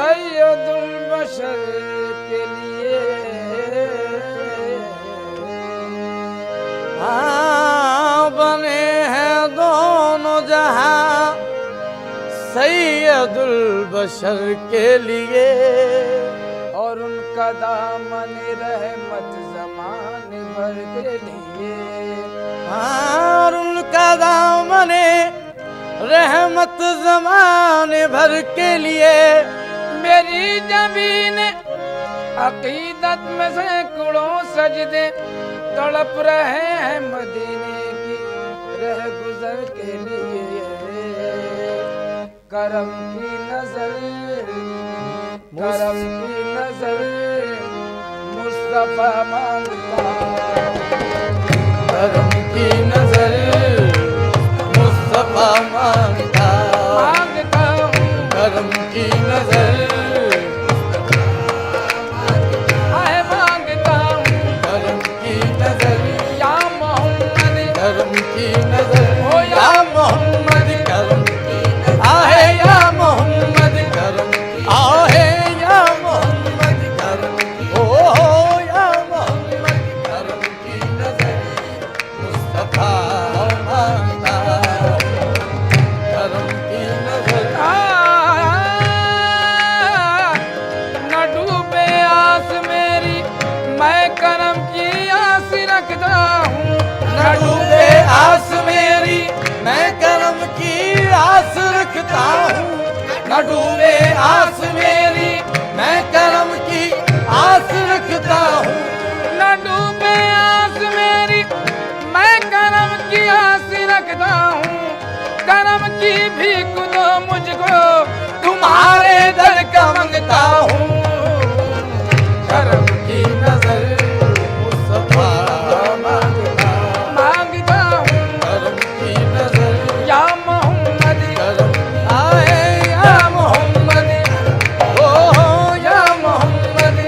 सैयदुल बशर के लिए बने हैं दोनों जहां सैयदुल बशर के लिए और उनका दामन रहमत ज़माने भर के लिए और उनका दामन रहमत ज़माने भर के लिए मेरी ज़मीन अकीदत में सैकड़ों सजदे तड़प रहे हैं मदीने की रह गुजर के लिए करम की नजर मुस्तफा मांगता करम की नजर मुस्तफा मांगता हूँ करम की नजर मांगता हूँ करम की नजर या मोहम्मद करम की नजर हो या मोहम्मद करम आहे या मोहम्मद करम आहे या मोहम्मद करम ओ या मोहम्मद करम की नजर मुस्तफा मांगता करम की नजर न डूबे आस मेरी मैं करम की आस रखता हूँ न डूबे आस मेरी मैं करम की आस रखता हूँ न डूबे आस मेरी मैं करम की आस रखता हूँ न डूबे आस मेरी मैं करम की आस रखता हूँ करम की भीख दो मुझको तुम्हारे दर का मांगता हूँ करम की नजर मुस्तफा मांगता हूँ करम की नजर या मोहम्मद करम आए या मोहम्मद ओ या मोहम्मद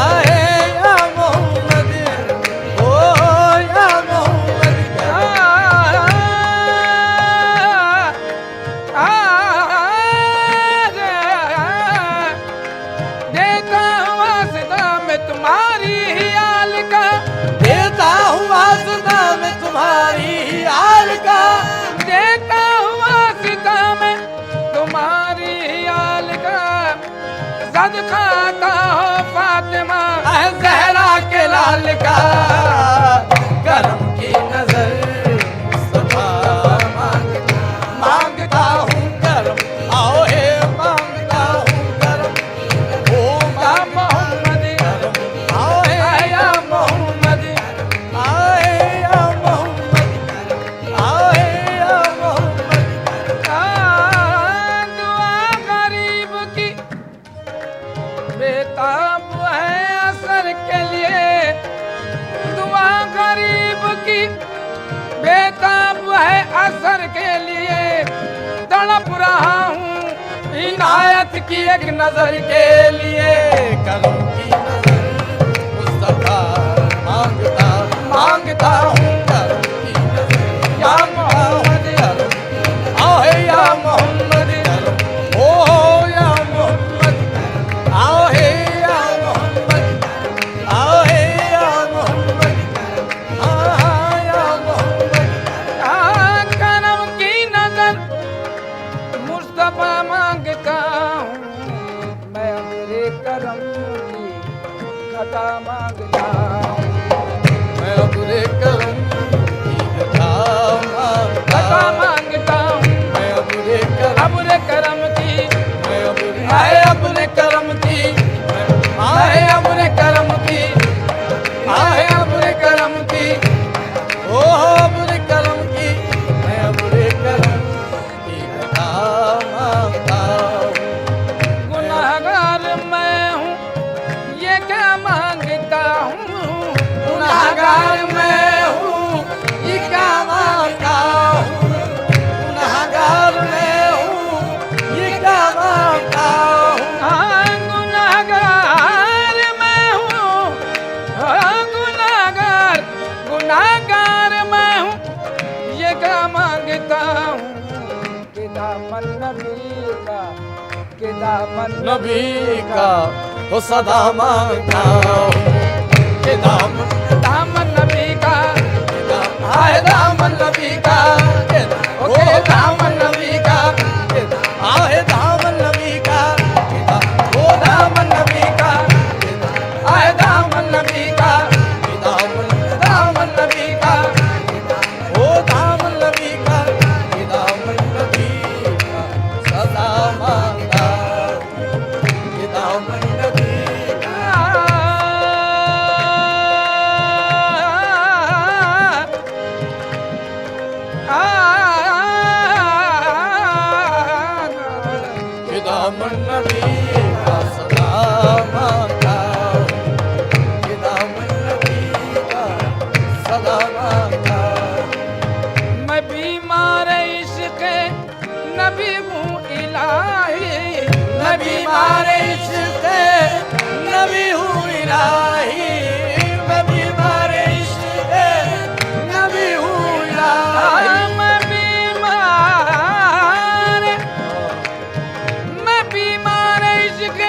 आए या मोहम्मद ओ या मोहम्मद देता हूँ वास्ता मैं तुम्हारी ही आल का देता हूँ वास्ता मैं तुम्हारी ही आल का देता हूँ वास्ता मैं तुम्हारी ही आल का सदका का हो फातिमा ज़हरा के लाल का करम की नजर मुस्तफा मांगता हूँ करम आओ हे मांगता हूँ करम ओ या मोहम्मद करम आओ हे या मोहम्मद आए या मोहम्मद आए या मोहम्मद दुआ गरीब की बेताब है असर के लिए दुआ गरीब की बेताब है असर के लिए तड़प रहा हूँ इनायत की एक नजर के लिए करम की नजर मुस्तफा मांगता हूँ करम की नजर या मोहम्मद करम आओ या मोहम्मद करम ओ या मोहम्मद आओ या मोहम्मद आओ या मोहम्मद या मोहम्मद करम की नजर मुस्तफा मांगता हूँ मैं अपने करम की घटा मांगता हूँ मैं अपने करम की घटा मांगता हूँ मैं अपने करम की मैं अपने करम की आए अपने करम की आए अपने करम की ओ अपने करम की मैं अपने करम की घटा मांगता हूँ गुनाहगार मैं हूँ ये क्या मांगता हूँ गुनाहगार मैं हूँ ये क्या मांगता हूँ गुनाहगार मैं हूँ ये क्या मांगता हूँ गुनाहगार मैं हूँ गुनाहगार मैं हूँ ये क्या मांगता हूँ कि दामन नबी का कि दामन नबी का वो सदा मांगता हूँ कि दामन नबी का आए दामन नबी का ओके दामन नबी का आए दामन नबी का ओ दामन नबी का आए दामन नबी का दामन नबी का ओ दामन नबी का दामन नबी का सदा मांगता ये दामन नबी ये दामन नबी का सदा मांगता ये दामन नबी का सदा मांगता मैं बीमार इश्क नबी हूँ इलाही मैं बीमार इश्क नबी हूँ इलाही मैं बीमार इश्क नबी हूँ इलाही मैं बीमार इश्क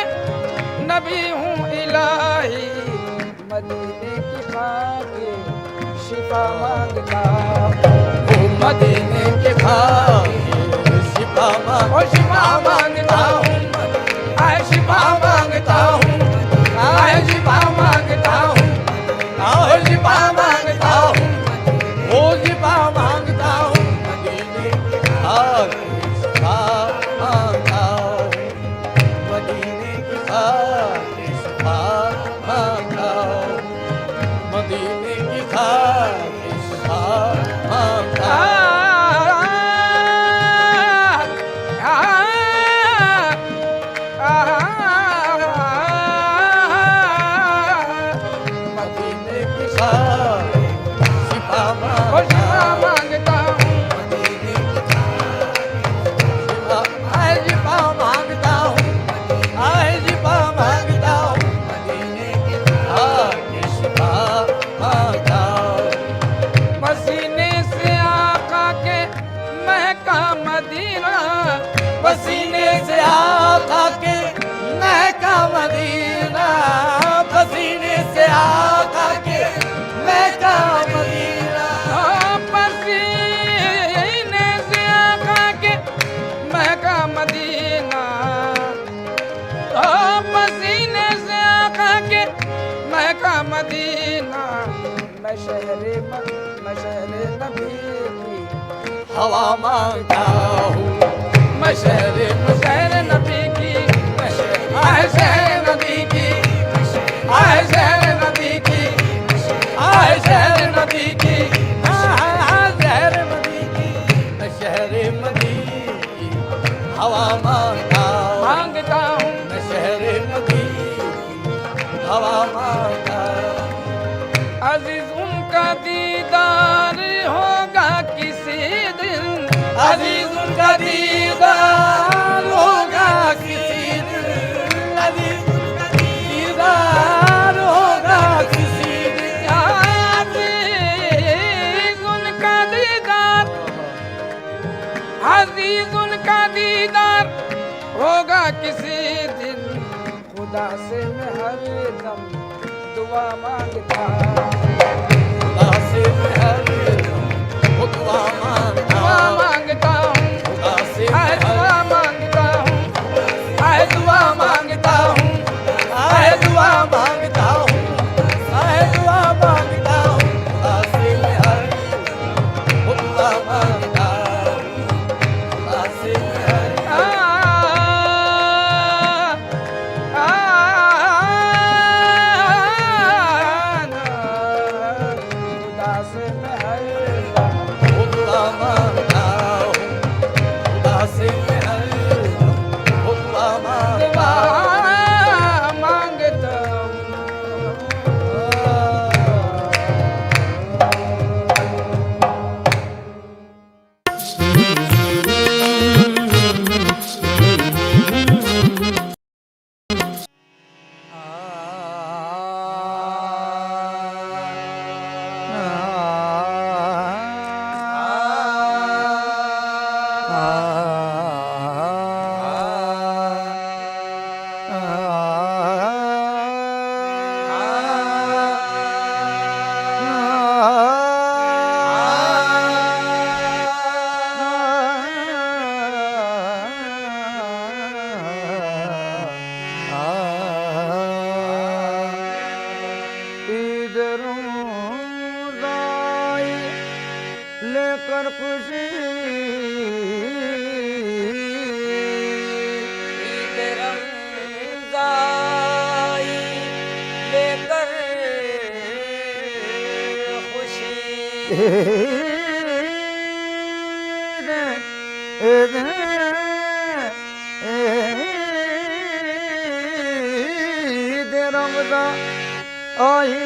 नबी हूँ इलाही मदीने की खाके शिफा मांगता ओ मदीने के खाके शिफा ओ शिफा मांगता हूँ आए शिफा मांगता हूँ आए शिफा मांगता हूँ आओ शिफा मांगता हूँ ओ शिफा मांगता हूँ मदीने के खाके शिफा मांगता हूँ मदीने के खाके शिफा मांगता हूँ मदीने के खाके शिफा मांगता हूँ मदीने के खाके शिफा मांगता हूँ मदीने के खाके आए शिफा मांगता हूँ आए शिफा मांगता हूँ मदीने के खाके शिफा मांगता हूँ पसीने से आका के महका मदीना पसीने से आका के महका मदीना पसीने से आका के महका मदीना पसीने से आका के महका मदीना पसीने से आका के महका मदीना मैं शहरे नबी की हवा मांगता हूँ मैं शहर नबी की आए शहर नबी की आए शहर नबी की आए शहर नबी की शहर मदी की शहर मदी की हवा मांगता हूँ मांगता हूँ मैं शहर मदी की हवा मांगता हूँ अजीज उनका दीदार होगा किसी दिन अजीज उनका दीदार होगा किसी दिन अजीज उनका दीदार होगा किसी दिन अजीज उनका दीदार अजीज उनका दीदार होगा किसी दिन खुदा से मैं हर दम दुआ मांगता खुदा से मैं हर दम दुआ मांगता हूँ खुदा से मैं दुआ मांगता हूँ आए दुआ मांगता हूँ आए दुआ मांगता हूँ आए दुआ मांगता हूँ खुदा से मैं हर दुआ मांगता हूँ खुदा से मैं हर खुदा से मैं हर दम दुआ मांगता लेकर खुशी ईद रमज़ाई लेकर खुशी ईद रमज़ान आई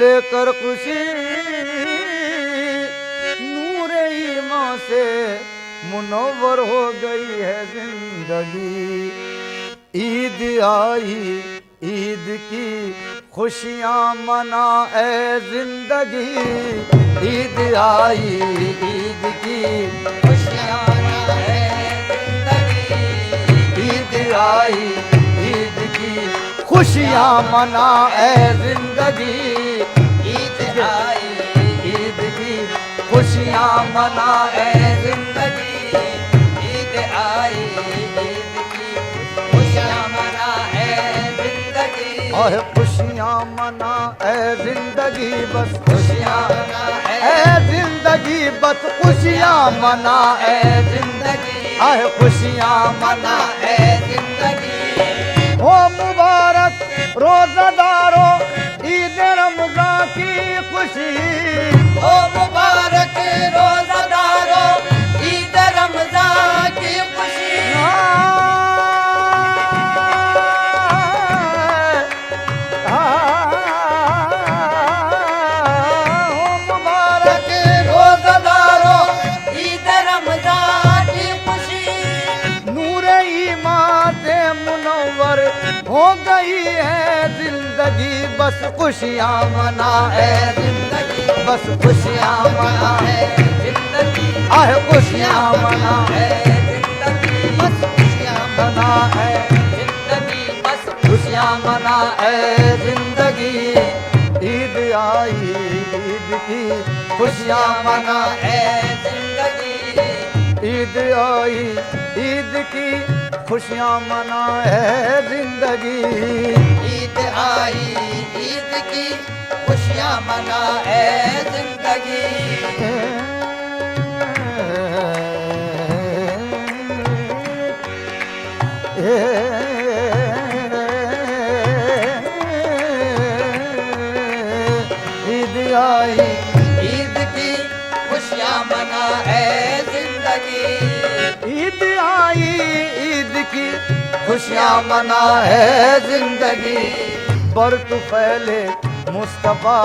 लेकर खुशी नूर ईमान से मुनव्वर हो गई है जिंदगी। ईद आई ईद की खुशियाँ मना ए जिंदगी। ईद आई ईद की खुशियाँ मनाए जिंदगी। ईद आई ईद की खुशियाँ मना ए जिंदगी। ईद आई ईद की खुशियाँ मना ए जिंदगी। ईद आई ईद की खुशियाँ मनाए जिंदगी। और खुशियाँ मना ए जिंदगी बस खुशियाँ मनाए ए जिंदगी बस खुशियाँ मना ए जिंदगी। आए खुशियाँ मना मनाए जिंदगी। हो मुबारक रोज़ादारों ईद रमज़ान की खुशी। ओ मुबारक रोज़ादारों ईद रमज़ान की खुशी। मुबारक रोज़ादारों ईद रमज़ान की खुशी। नूर ईमान से मुनव्वर हो गई है जिंदगी। बस खुशियाँ मना है जिंदगी। बस खुशियाँ मना है जिंदगी। आए खुशियाँ मना है जिंदगी। बस खुशियाँ मना है जिंदगी बस खुशियाँ मना है जिंदगी। ईद आई ईद की खुशियाँ मना है जिंदगी। ईद आई ईद की खुशियाँ मना है जिंदगी। ईद आई ईद की खुशियाँ मनाए जिंदगी। ईद आई ईद की खुशियाँ मनाए जिंदगी। ईद आई ईद की खुशियाँ मना है जिंदगी। बर्त पहले मुस्तफा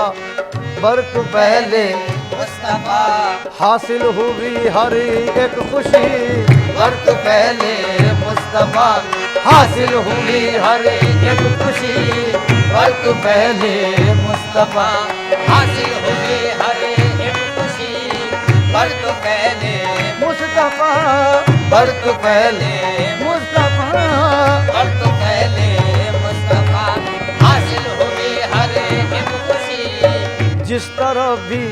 बर्त पहले मुस्तफा हासिल हुई हर एक खुशी। बर्त पहले मुस्तफा हासिल हुई हर एक खुशी। बर्त पहले मुस्तफा हासिल हुई हर एक खुशी। पर तो पहले मुस्तफा बर्त पहले मुस्तफा पर तो पहले मुस्तफा हासिल हुई हर एक खुशी। जिस तरफ भी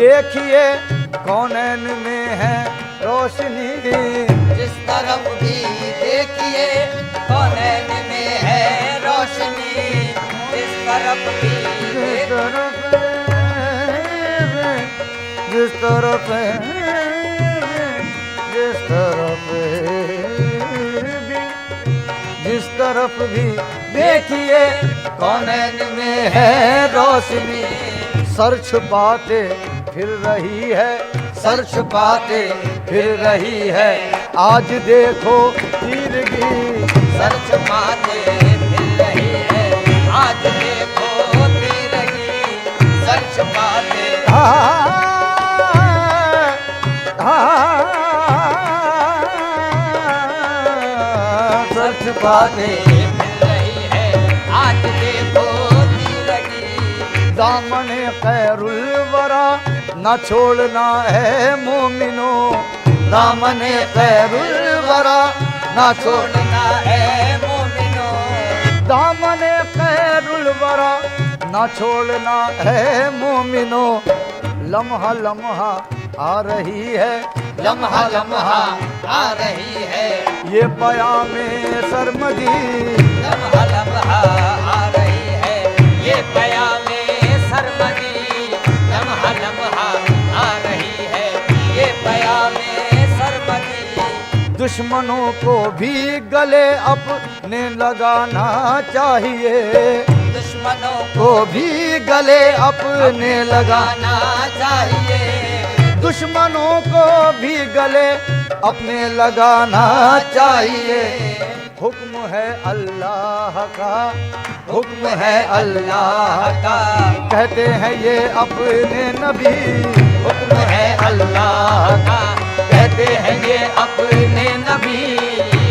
देखिए कौनैन में है रोशनी। जिस तरफ भी देखिए कौनैन में है रोशनी। जिस तरफ भी जिस देख- तरफ जिस तरफ जिस तरफ भी देखिए कौनैन में है रोशनी। सर छुपाते फिर रही है सर छुपाते फिर रही है आज देखो तीरगी। सर छुपाते फिर रही है आज देखो तीरगी। सर छुपाते सर छुपाते फिर रही है आज देखो तीरगी। दामने खैरुल वरा न छोड़ना है मोमिनो। दामने खैरुल वरा न छोड़ना लम्हा है मोमिनो, दामने खैरुल वरा ना छोड़ना है मोमिनो। लम्हा लम्हा आ रही है, लम्हा लम्हा आ रही है, ये पयामे सरमदी। लम्हा लम्हा आ रही है, ये पयामे सरमदी। लम्हा लम्हा आ रही है, ये पयामे सरमदी। दुश्मनों को भी गले अपने लगाना चाहिए, दुश्मनों को भी गले अपने लगा, लगाना चाहिए, दुश्मनों को भी गले अपने लगाना चाहिए। हुक्म है अल्लाह का, हुक्म है अल्लाह का, कहते हैं ये अपने नबी। हुक्म है अल्लाह का, कहते हैं ये अपने नबी।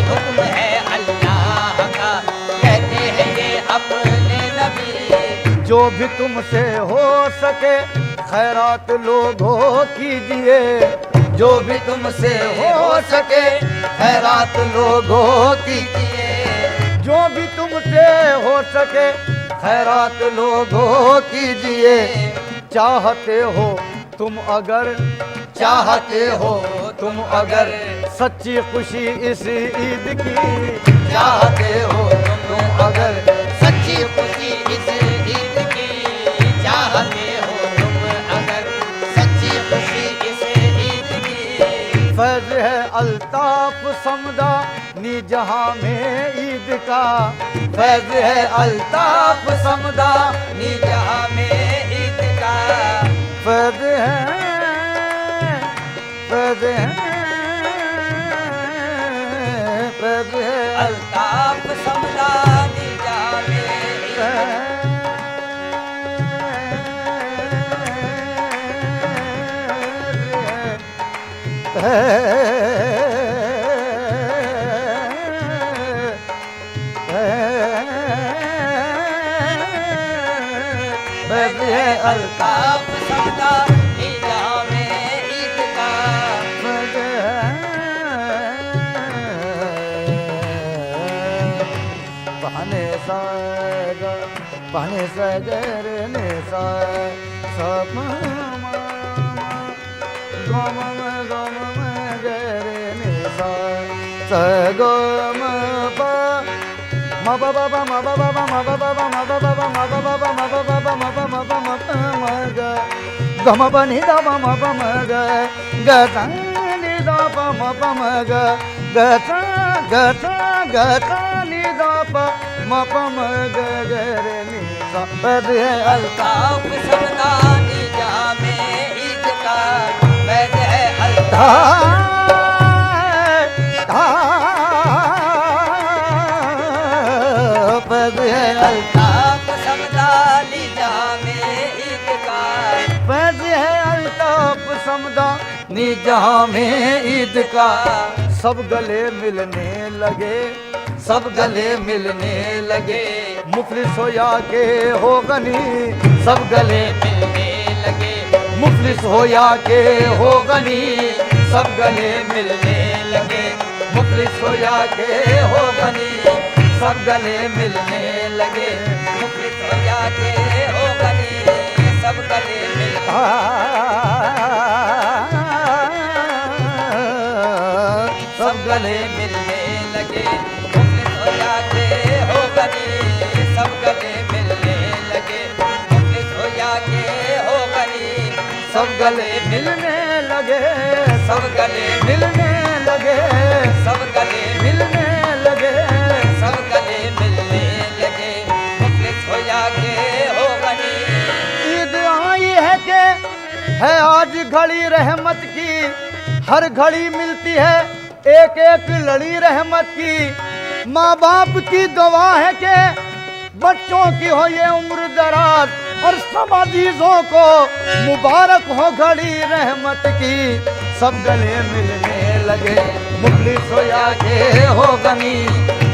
हुक्म है अल्लाह का, कहते हैं ये अपने नबी। जो भी तुमसे हो सके खैरात लोगों कीजिए, जो भी तुमसे हो सके खैरात लोगों कीजिए, जो भी तुमसे हो सके खैरात लोगों कीजिए। चाहते हो तुम अगर, चाहते हो तुम अगर सच्ची खुशी इस ईद की, चाहते हो तुम अगर सच्ची खुशी इस ईद की, चाहते हो तुम अगर सच्ची खुशी इस ईद की। फैज़ है अल्ताफ समदा नी जहां में ईद का, फैज़ है अल्ताफ समदा नी जहां में ईद का। फैज़ है, फैज़ है, फैज़ है अल्ताफ समदा नी जहां में ईद अल्ताफ समदा नी जहां में ईद का। पहने सागा, पहने सगर ने सा सब गम गम गरे ने सा सगम पा म ब ब ब म ब ब ब म ब ब ब म ब ब ब म ब ब ब म ब ब ब म ब म ब म प म ग ग म प नि द म म प म ग ग स नि द प म प म ग ग स ग स ग स नि द प म प म ग ग रे नि सा प द है अल्ताफ समदा नी जहां में ईद का। फैज़ है अल्ताफ समदा नी जहां में ईद का। फैज़ है अल्ताफ समदा नी जहां में ईद का। सब गले मिलने लगे, सब गले मिलने लगे, मुफलिस हो या के हो गनी, सब गले मिलने लगे, मुफलिस हो या के हो गनी, सब गले मिलने लगे, मुफलिस हो या के हो गनी, सब गले मिलने लगे। मुफलिस हो जाके हो गनी, सब गले मिल सब गले मिलने लगे। मुफलिस हो जाके हो गनी, सब गले मिलने लगे। मुफलिस हो जाके हो गनी, सब गले मिलने लगे, सब गले मिलने लगे, सब गले मिलने लगे, सब गले मिलने लगे। मुफलिस हो जाके हो गनी। ईद आई है के है आज घड़ी रहमत की, हर घड़ी मिलती है एक एक लड़ी रहमत की। माँ बाप की दुआ है के बच्चों की हो ये उम्र दराज, और सब अजीजों को मुबारक हो घड़ी रहमत की। सब गले मिलने लगे, मुफलिस हो या के हो गनी,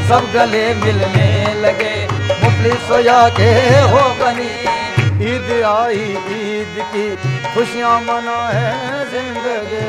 सब गले मिलने लगे, मुफलिस हो या के हो गनी। ईद आई ईद की खुशियाँ मना है जिंदगी।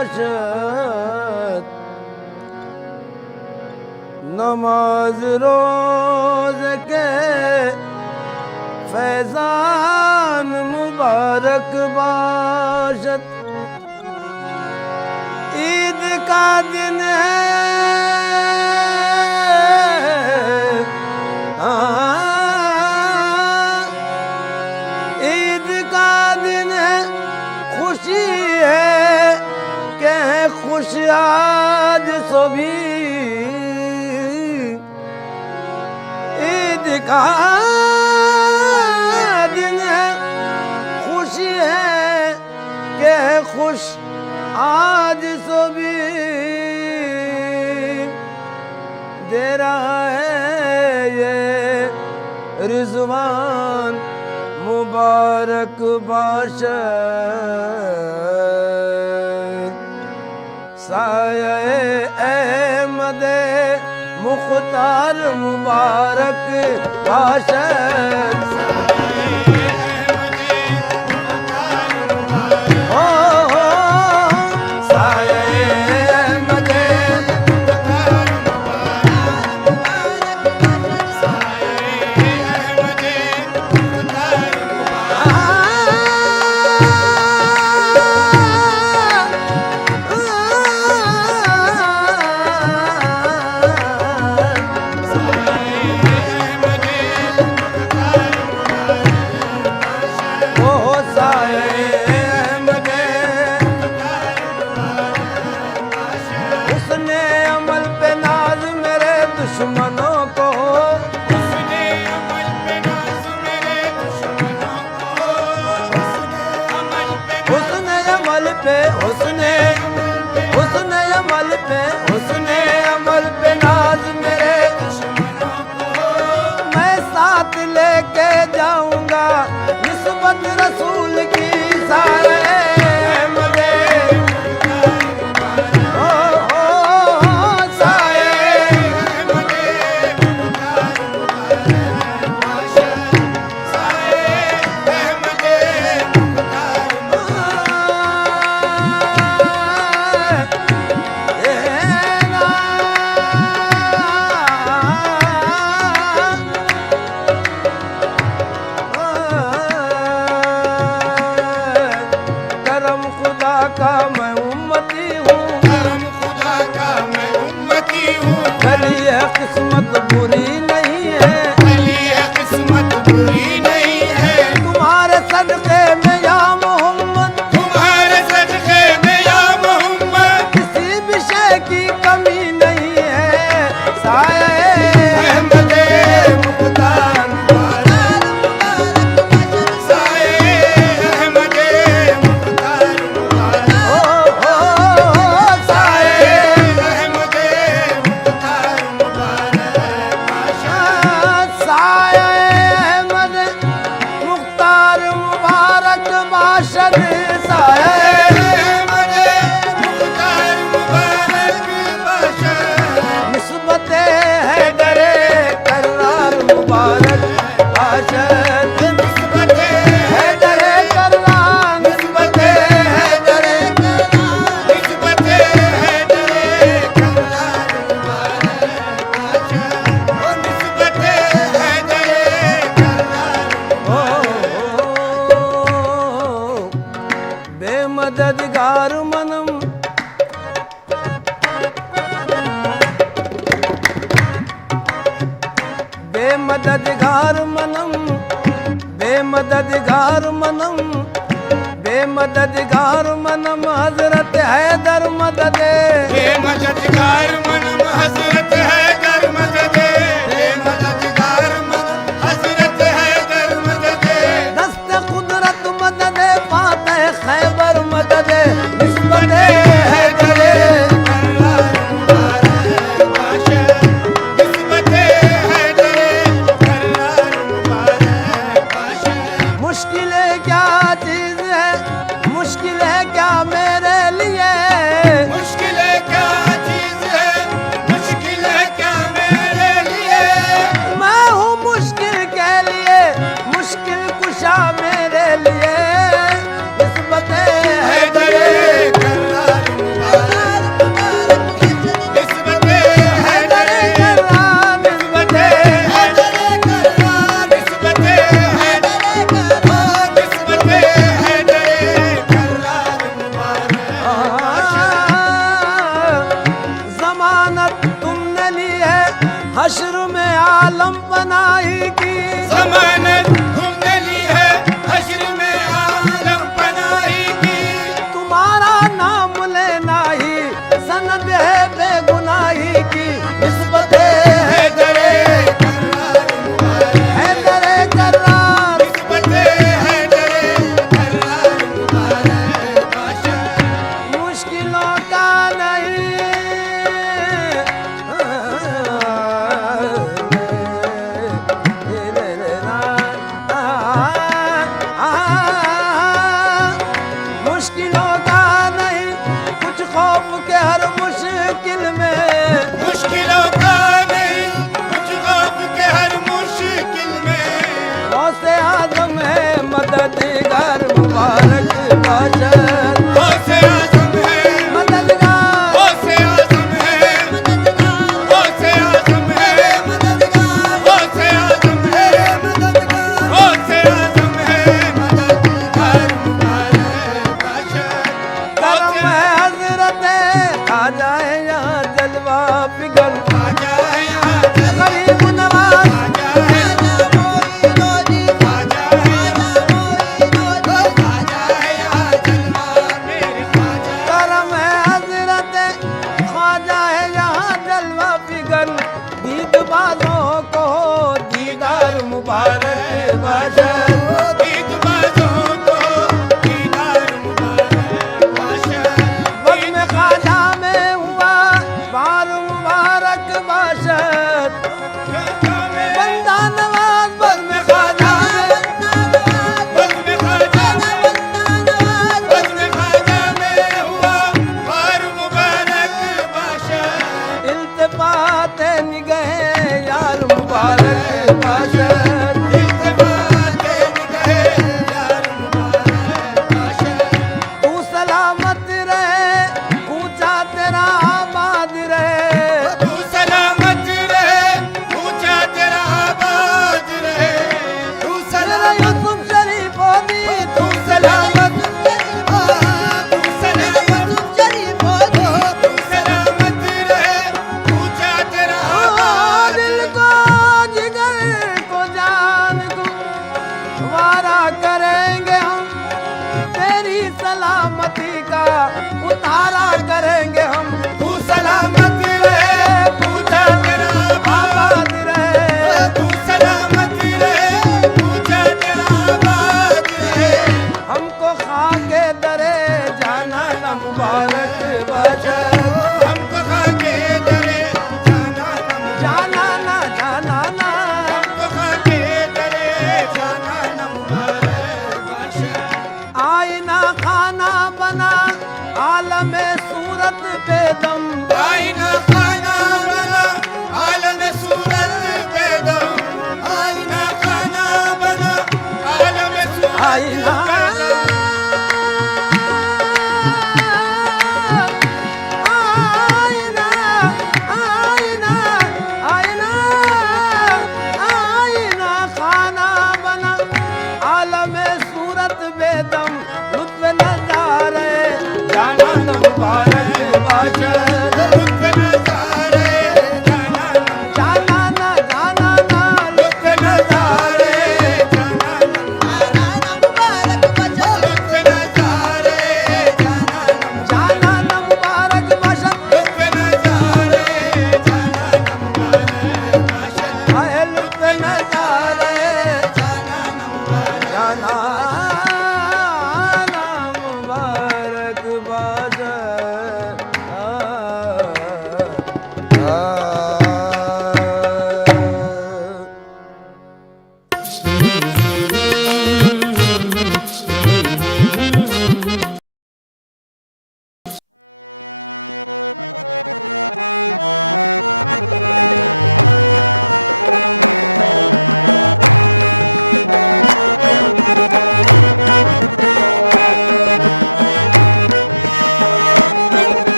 बाशत नमाज रोज के फैजान मुबारक बाशत ईद का दिन है ईद का दिन है खुशी है के खुश आज सभी ईद का दिन है खुशी है के खुश आज सभी दे रहा है ये रिजवान मुबारक बाशत साये अहमद मुख्तार मुबारक बाशत दुश्मनों को उसने अमल पे नाज मेरे दुश्मनों को उसने अमल पे उसने अमल पे नाज मेरे दुश्मनों को मैं साथ लेके जाऊंगा निस्बत रसूल की सारे का मैं उम्मती हूँ करम खुदा का मैं उम्मती हूँ भली है किस्मत बुरी नहीं है भली है किस्मत बुरी नहीं है तुम्हारे सदक़े में या मोहम्मद तुम्हारे सदक़े में या मोहम्मद किसी विषय की कमी नहीं है साये अहमद मुख्तार साये अहमद मुख्तार बेमददगार मनम बेमददगार मनम बेमददगार मनम बेमददगार मनम हजरत हैदर मददे बेमददगार मनम हजरत हैदर मददे बेमददगार मनम हजरत हैदर मददे दस्त कुदरत मददे फातह खैबर मददे निस्बत हैदरे मुश्किलें क्या चीज है मुश्किल है क्या मेरे लिए मुश्किल क्या चीज है मुश्किल हश्र में आलम बनाई की जमानत तुमने ली है हश्र में आलम पनाही की तुम्हारा नाम लेना ही सनद है बेगुनाही की निस्बत है दरे है दरे करार मुश्किलों का मुश्किलों का नहीं कुछ खौफ के हर मुश्किल में मुश्किलों का नहीं कुछ खौफ के हर मुश्किल में गौसे आजम है मददगार मुबारक बाशर गौसे आज़म है मददगार गौसे आज़म है गौसे आज़म है गौसे आज़म है गौसे आज़म है मददगार मुबारक बाशर करम है हजरत खाजा है यहाँ जलवा पिघल आजा यहाँ गरीब नवाज आजा है आजा है आजा है यहाँ जलवा मेरे ख्वाजा करम है हजरत ख्वाजा है यहाँ जलवा पिघल दीद बाजों को दीदार मुबारक बाशर ईद बाज़ों को दीदार मुबारक बाशर वज़्न ख्वाजा में हुआ बार मुबारक बाशर बंदा नवाज वज़्न ख्वाजा में बार मुबारक बाशर इल्तिफात निगह यार मुबारक बाशर तू सलामत रहे ऊंचा तेरा आबाद रहे तू सलामत रहे ऊंचा तेरा आबाद रहे तू मेरा सलामत यूसुफ शरीफ होती तू सलामत तू सलामत तू सलामत रहे ऊंचा तेरा आबाद दिल को जिगर को जान को वारा करेंगे हम तेरी सलामती का उतारा करेंगे हम तू सलामत रहे ऊंचा तेरा आबाद आबाद रहे तू सलामत रहे ऊंचा तेरा आबाद रहे हमको खाके दरे जाना न मुबारक बाशर हमको खाके दरे जाना न जाना ना जाना ना हमको खाके दरे जाना न मुबारक बाशर आईना खाना बना आलम सूरत पे दम आईना खाना बना आलम सूरत पे दम आईना खाना बना आलम सूरत आईना पे दम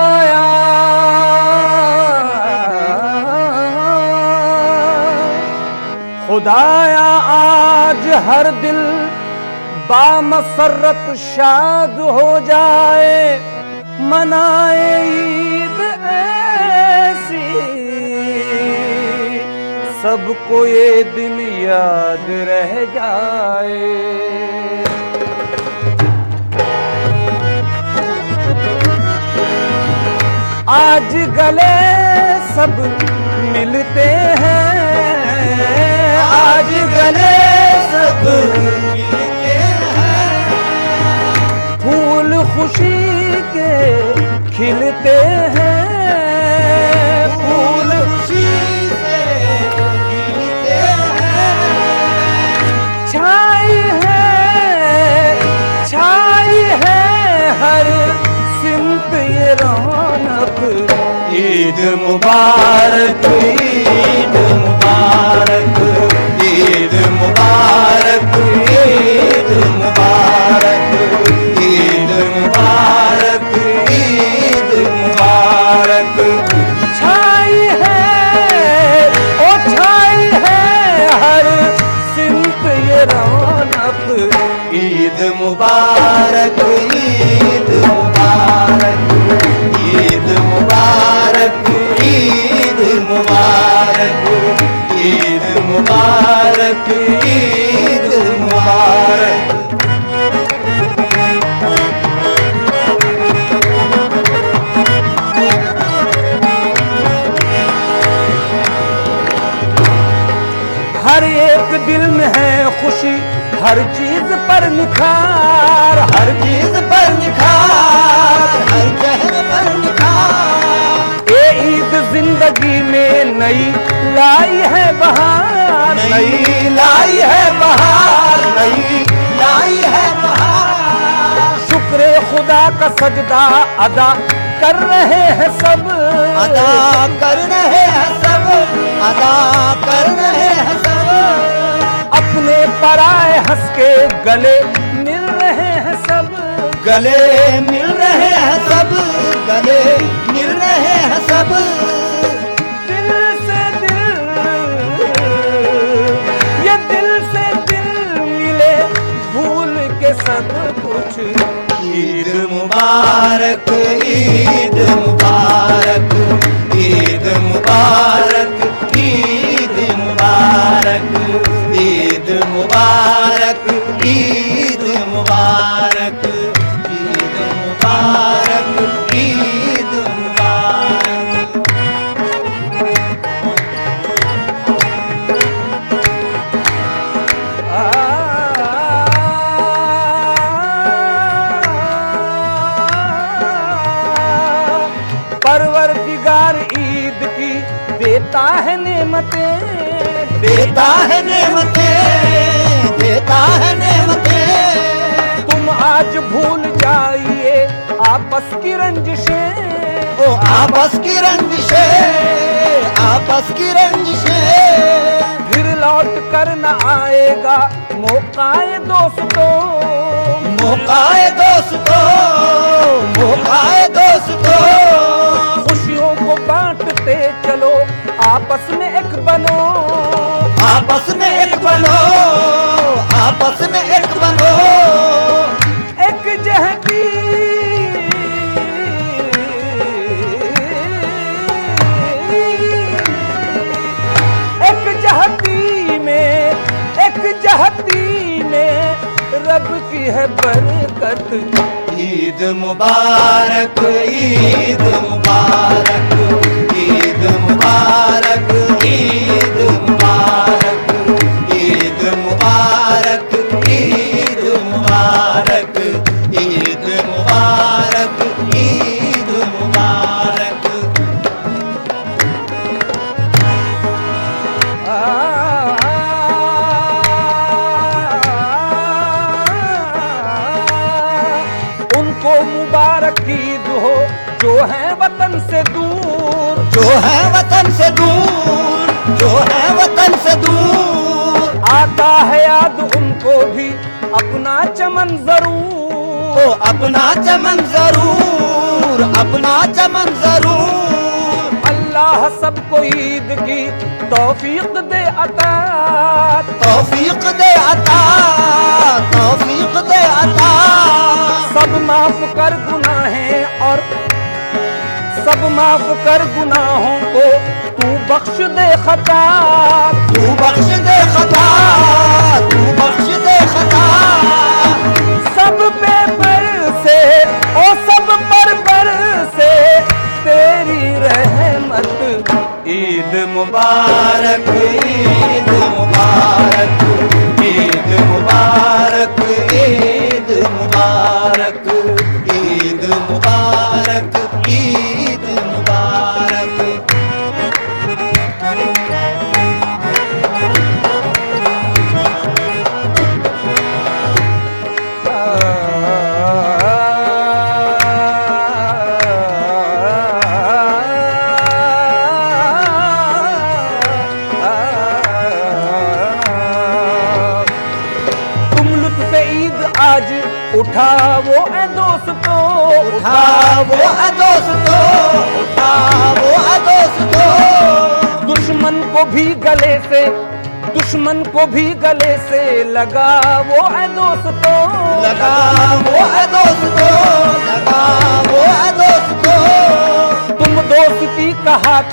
खुदाया खुदाया आज हर दिल बामसरत शाद हो जाए, मनाए ईद ऐसी सबको ये दिन याद रह जाए। आज गले सब मिलते हैं, आज गले सब मिलते हैं, फूल खुशी के खिलते हैं, फूल खुशी से खिलते हैं। छाई है हर सिमत ये रौनक। ईद मुबारक, ईद मुबारक, ईद मुबारक, ईद मुबारक, ईद मुबारक, ईद मुबारक। छाई है हर सिमत ये रौनक। ईद मुबारक, ईद मुबारक, ईद मुबारक, ईद मुबारक, ईद मुबारक, ईद मुबारक। हर एक दिल में है खुशी, हर चीज पर निखार, हर चीज पर निखार, हर चेहरे पर निखार। ये ईद जिंदगी में नई लाई है बहार, नई लाई है बहार, नई लाई है बहार। शुक्र खुदा का सजदा अदा कर रहे हैं सब, अदा कर रहे हैं सब, अदा कर रहे हैं सब। अपने पराए हंस के गले मिल रहे हैं सब, गले मिल रहे हैं सब, गले मिल रहे हैं सब। दिल से दिल मिले भूल के सब कुछ। ईद मुबारक, ईद मुबारक, ईद मुबारक, ईद मुबारक, ईद मुबारक, ईद मुबारक, ईद मुबारक, ईद मुबारक। परवरदिगार ईद की देता है नेमतें, देता है नेमतें, देता है नेमतें। तुम आज भूल जाइए आपस की रंजिशें, ओ आपस की रंजिशें, आपस की रंजिशें। फिर लौट कर न आएगा मौकाए दोस्तों, मौकाए दोस्तों, मौकाए दोस्तों। खुशियों को बांटते चलो आपस में एक बनो, आपस में एक बनो, आपस में एक बनो। एक जहती जहती में रब की है बरकत। ईद मुबारक, ईद मुबारक, ईद मुबारक, ईद मुबारक, ईद मुबारक, ईद मुबारक, ईद मुबारक, ईद मुबारक। उनको मुबारक ईद हो जो है वतन से दूर, जो है वतन से दूर, जो है वतन से दूर। आता है याद उनको भी अपना चमन जरूर, ओ अपना चमन जरूर, अपना चमन जरूर। अल्लाह सबको ईद की तौफीक दे अता, तौफीक दे अता, तौफीक दे अता। सब माफ कर गुनाहें और सब माफ कर गुनाहों को तू बख्श दे खता, तू बख्श दे खता, तू बख्श दे खता। सब पे पर से ओ सब पर से तेरी रहमत। ईद मुबारक, ईद मुबारक, ईद मुबारक, ईद मुबारक, ईद मुबारक, ईद मुबारक। आज उठावो ए दोस्तों, उठावो ए दोस्तों, उठावो ए दोस्तों। दुश्मन को भी गले से, दुश्मन को भी गले से लगावो ए दोस्तों, लगावो ए दोस्तों, लगावो ए दोस्तों। तुम दोस्ती का हाथ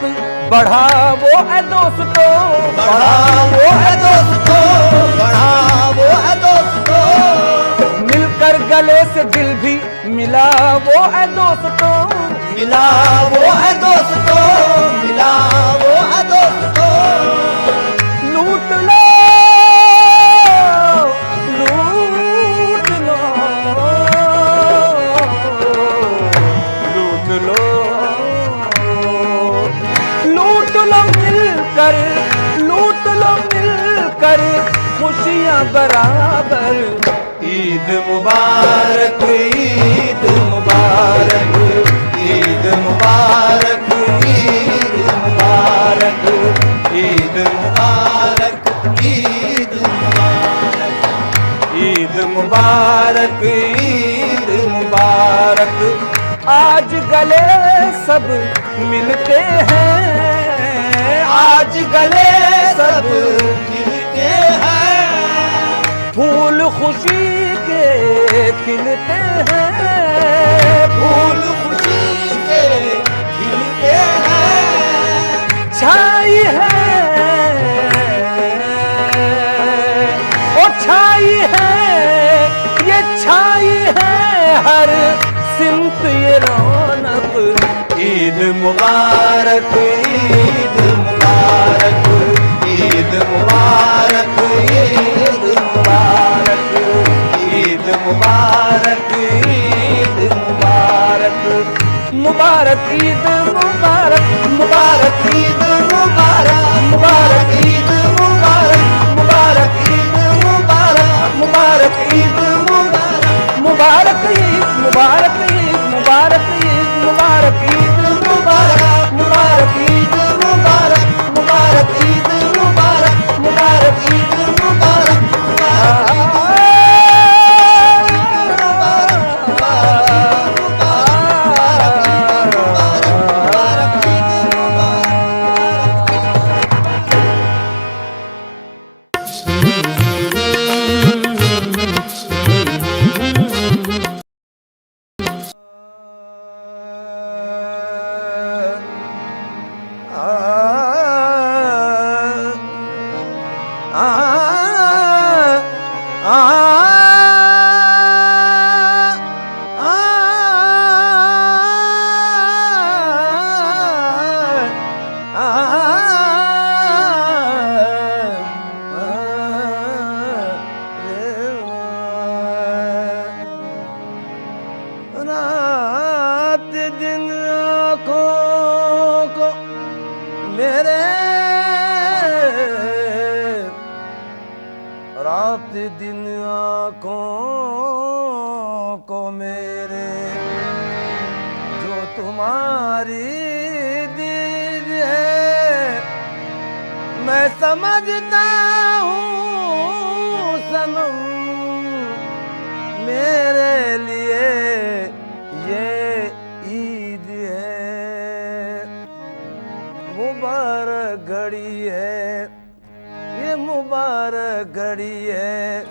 बढ़ावो ए दोस्तों, बढ़ावो ए दोस्तों, बढ़ावो ए दोस्तों। मिलकर गले से दिल भी मिलावो ए दोस्तों, मिलावो ए दोस्तों, मिलावो ए दोस्तों। लूट लो, लूट लो, लूट लो, लूट लो मिलकर, लूट लो मिलकर खुशियां बराबर। ईद मुबारक, ईद मुबारक, ईद मुबारक, ईद मुबारक, ईद मुबारक, ईद मुबारक, ईद मुबारक, ईद मुबारक। आज गले सब मिलते हैं, आज गले सब मिलते हैं। फूल खुशी के खिलते हैं, फूल खुशी के खिलते हैं। छाई है ओ छाई है, ये छाई है हर सिमत ये रौनक। ईद मुबारक, ईद मुबारक, ईद मुबारक, ईद मुबारक, ईद मुबारक, ईद मुबारक। मुबारक ईद मुबारक, मुबारक ईद मुबारक, मुबारक ईद मुबारक, मुबारक ईद मुबारक, मुबारक ईद मुबारक, मुबारक ईद, मुबारक ईद, मुबारक ईद, मुबारक ईद मुबारक, मुबारक ईद मुबारक, मुबारक ईद मुबारक, मुबारक ईद मुबारक, रात दिन आँखों को मेरे, रात दिन आँखों को मेरे, जो तुम्हारी दीद है मैं समझता हूँ सनम, मेरे लिए ये ईद है, मुबारक घड़ी है, ये मुबारक घड़ी है,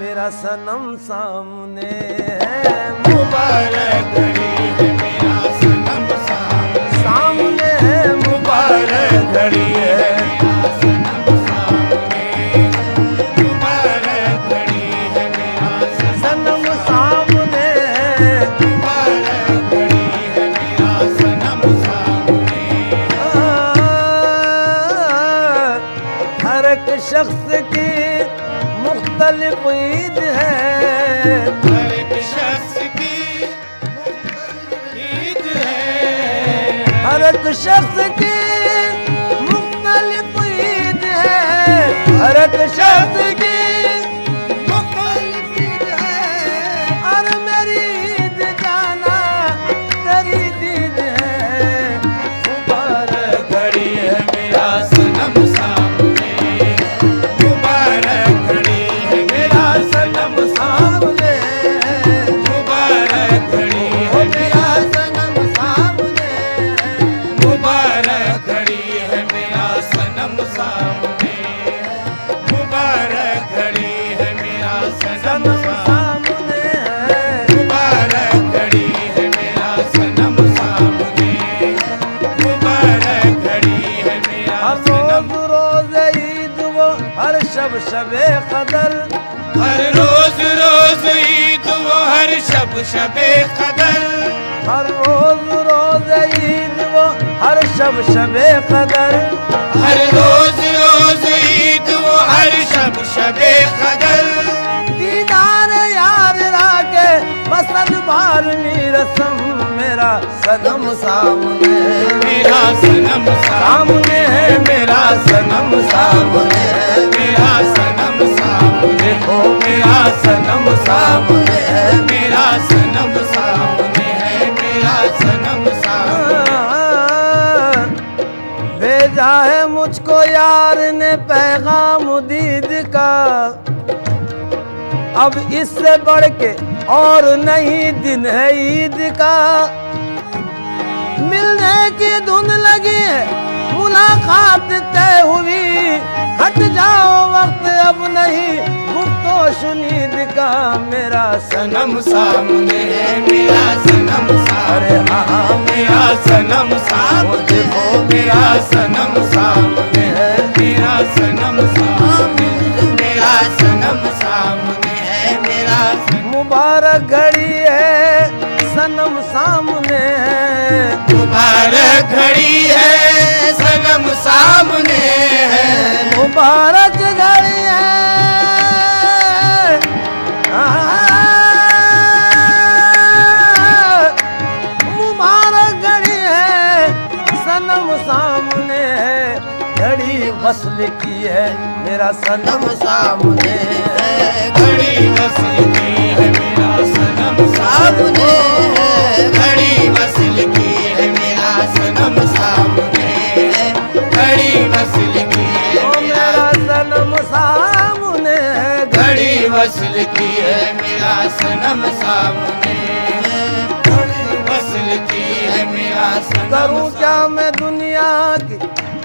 मेरा सनम सामने है। मुबारक घड़ी है, मेरा सनम सामने है। मुबारक घड़ी है, शख्स की मुख्तलिफ ईद है, हर एक शख्स की ईद है, हर एक शख्स की मुख्तलिफ ईद है, हर एक शख्स की मुख्तलिफ ईद है, और मेरी ईद जाना तेरी दीद है। मुबारक घड़ी है, मेरा सनम सामने, शब शबे कदर, हर रोज रोज ईद वो हर शब शबे कदर, हर रोज रोज ईद वो हर शब शबे कदर, हर रोज रोज ईद वो हर शब शबे कदर, दीदार यार राके मसद बार रसम, मेरा सनम सामने, मेरा सनम सामने है, मेरा सनम सामने है, मेरा सनम सामने, देखो मेरा सनम सामने है, मेरा सनम सामने है, मेरा सनम सामने। भेजा है मुझको यार ने पैगाम दीद का, अब इससे बढ़ के और नहीं दिन है ईद का। मिलने की धुन लगी है, मुलाकात तय हुई, हट जाओ वक्त अब नहीं गुफ्तो शुनीद का। मेरा सनम सामने है, मेरा सनम सामने, अरे हाँ मेरा सनम सामने, देखो मेरा सनम सामने है, मेरा सनम सामने, मेरा सनम सामने है, मेरा मुबारक घड़ी है, सनम सामने है, मुबारक घड़ी है, सनम सामने है, मुबारक घड़ी है, मुबारक घड़ी है, सनम सामने है, घड़ी वस्ल की है, मेरा सनम सामने है, घड़ी वस्ल की है, मेरा सनम सामने है, घड़ी वस्ल की है, मेरा सनम सामने है, घड़ी वस्ल की है, मेरा सनम सामने है, घड़ी वस्ल की है, मेरा सनम सामने है, घड़ी वस्ल की है, मेरा सनम। करूं क्या मैं दुनिया की,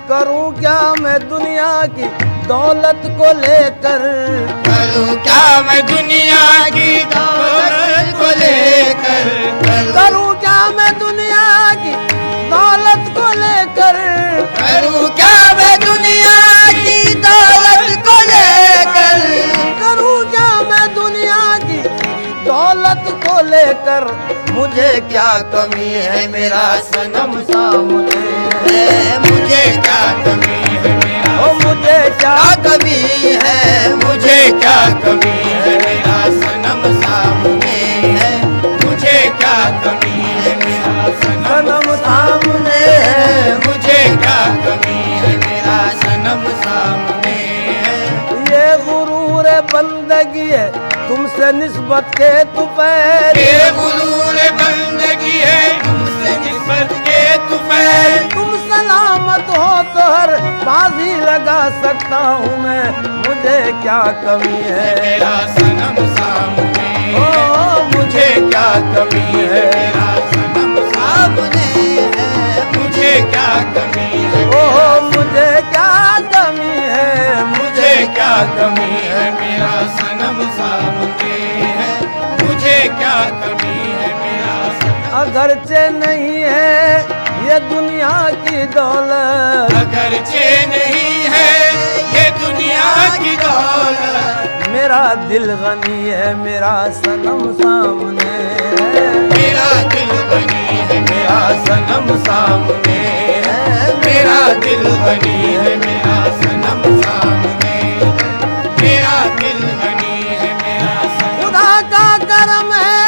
करूं क्या मैं दुनिया की दौलत को लेकर, करूं क्या मैं दुनिया की दौलत को लेकर, करूं क्या मैं दुनिया की दौलत को लेकर, करूं क्या मैं दुनिया की दौलत को लेकर, करूं क्या मैं दुनिया की दौलत को लेकर, मुझे क्या कमी है, मेरा सनम सामने है, मुझे क्या कमी है, मेरा ओ मुझे क्या कमी है, मुझे क्या कमी है, मेरा सनम सामने है, मुझे क्या कमी है, मेरा सनम सामने है, मुझे क्या कमी है, मेरा सनम सामने है। ये गुरूर बंदगी है तुमसे निस्बत के तुफैल, ये गुरूर बंदगी है तुमसे निस्बत के तुफैल, तुम सलामत हो तो हर बाजी लगा सकता हूँ मैं, मुझे क्या कमी है, मेरा सनम सामने ओ क्या कमी है, मेरा सनम सामने है, मुझे क्या कमी है, ओहो मुझे क्या कमी है, मुझे क्या कमी है, मेरा सनम सामने है, मुझे क्या कमी है, मेरा सनम। अगरचे नहीं है ये दुनिया की दौलत, अगरचे नहीं है ये दुनिया की दौलत, मेरा दिल गनी है मेरा सनम सामने है, मेरा दिल बनी है मेरा सनम सामने है, मेरा दिल बनी है मेरा सनम सामने, मेरा दिल बनी है मेरा सनम। खुदा का करम है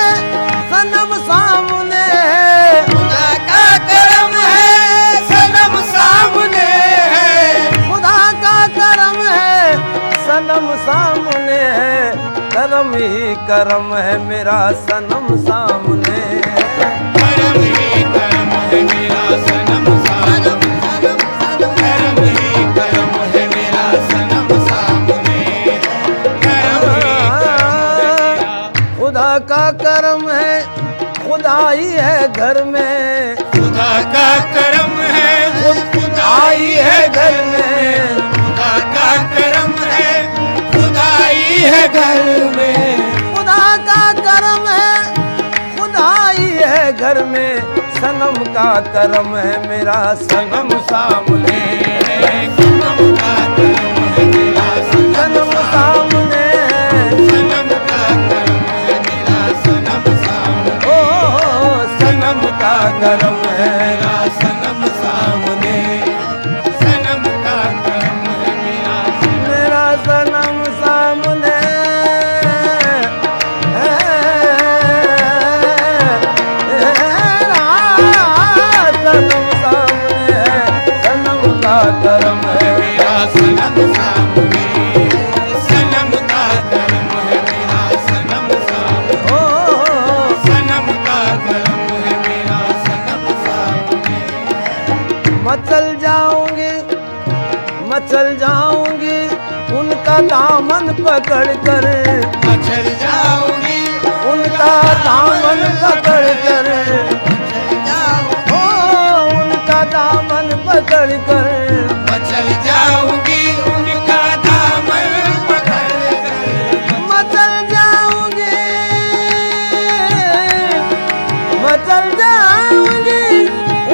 सनम सामने है, खुदा का करम है सनम सामने है, खुदा का करम है सनम सामने है, करम ही करम है मेरा सनम सामने है, करम ही करम है मेरा सनम सामने, करम ही करम है मेरा सनम सामने, करम ही करम है मेरा। खुदा का करम है खुदाई है घर में, खुदा का करम है खुदाई है घर में, खुदा का करम है खुदाई है घर में, खुदा का करम है खुदाई है घर में, सनम का करम है मेरा सनम सामने है, सनम का करम है मेरा सनम सामने है, सनम का करम है मेरा सनम सामने, ओ सनम का करम है मेरा सनम सामने, सनम का करम है मेरा मेरा सनम सामने है, सनम सामने है, सनम का करम है मेरा सनम सामने, सनम का करम है मेरा सनम सामने, ओ सनम का करम है मेरा सनम सामने। मचल जाऊंगी उनका दामन पकड़ कर, मचल जाऊंगी उनका दामन पकड़ कर, ओ उनका दामन पकड़ कर, मचल जाऊंगी उनका दामन पकड़ कर, मचल जाऊंगी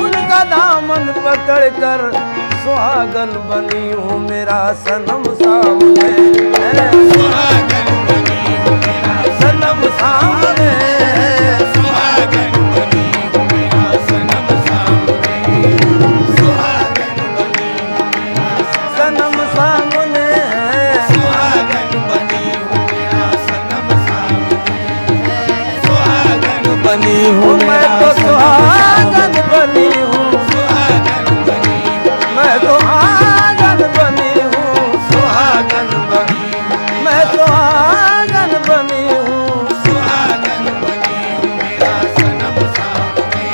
उनका दामन पकड़ कर, सुहागन बनी हूँ मेरा सनम सामने है, सुहागन बनी हूँ मेरा सनम सामने है, सुहागन बनी हूँ मेरा सनम सामने, सुहागन बनी हूँ मेरा सनम सामने है, सुहागन बनी हूँ मेरा सनम सामने, सुहागन बनी हूँ मैं मेरा तो सनम सुहागन बनी हूँ, सुहागन बनी हूँ, मैं सुहागन बनी हूँ, सुहागन बनी हूँ, मैं सुहागन बनी हूँ, सुहागन बनी हूँ मेरा सनम सामने,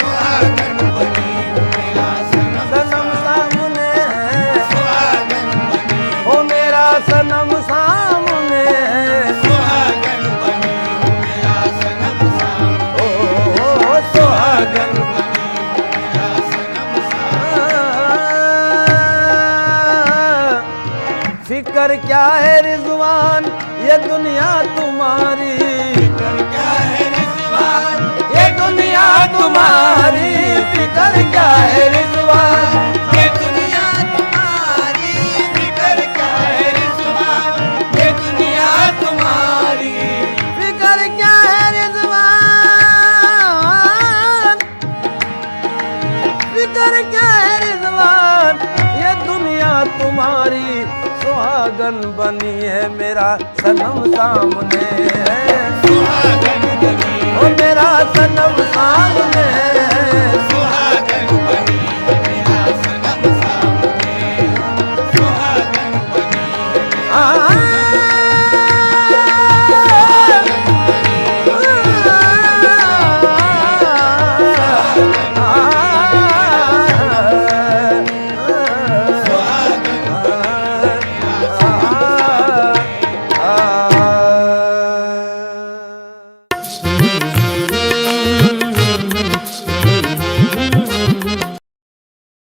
सुहागन बनी हूँ मेरा सनम सनम सामने है, सुहागन बनी ओ मेरा सनम सामने है, सुहागन बनी हूँ मेरा सनम सामने, ओ सुहागन सुहागन बनी हूँ मेरा सनम सामने। फिकर क्या है रिजवान ये दुनिया तुम्हारी, क्या है रिजवान ये दुनिया तुम्हारी, फिकर क्या है रिजवान, ये दुनिया तुम्हारी, फिकर क्या है रिजवान, ये दुनिया तुम्हारी, फिकर क्या है रिजवान, फिकर क्या है रिजवान, ये दुनिया तुम्हारी, सुहागन बनी है मेरा सनम सामने है, सुहागन बनी ओ मेरा सनम सामने है,